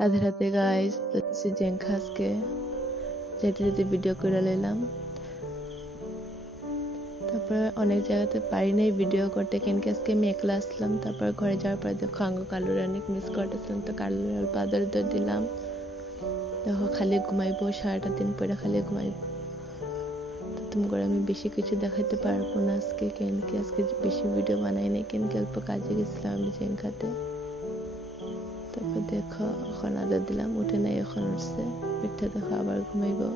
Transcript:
Radhe Radhe guys, তো জেঙ্কা আজকে যেতে যেতে ভিডিও করে নিলাম। তারপর অনেক জায়গাতে পারি নাই ভিডিও করতে, কেন কি আজকে আমি একলা আসলাম। তারপর ঘরে যাওয়ার পর দেখো আঙ্গু কালুর অনেক মিস করতেছিলাম, তো কালুর অল্প আদর দিলাম। দেখো খালি ঘুমাইবো, সারাটা দিন পরে খালি ঘুমাইবো। তো তুমি করে আমি বেশি কিছু দেখাতে পারবো না আজকে, কেন কি আজকে বেশি ভিডিও বানাই নাই, কেন কি অল্প কাজে গেছিলাম আমি জেঙ্কাতে। তারপর দেখো এখন আদর দিলাম, উঠে নাই, এখন উঠছে। পিঠা দেখো আবার ঘুমাইবো।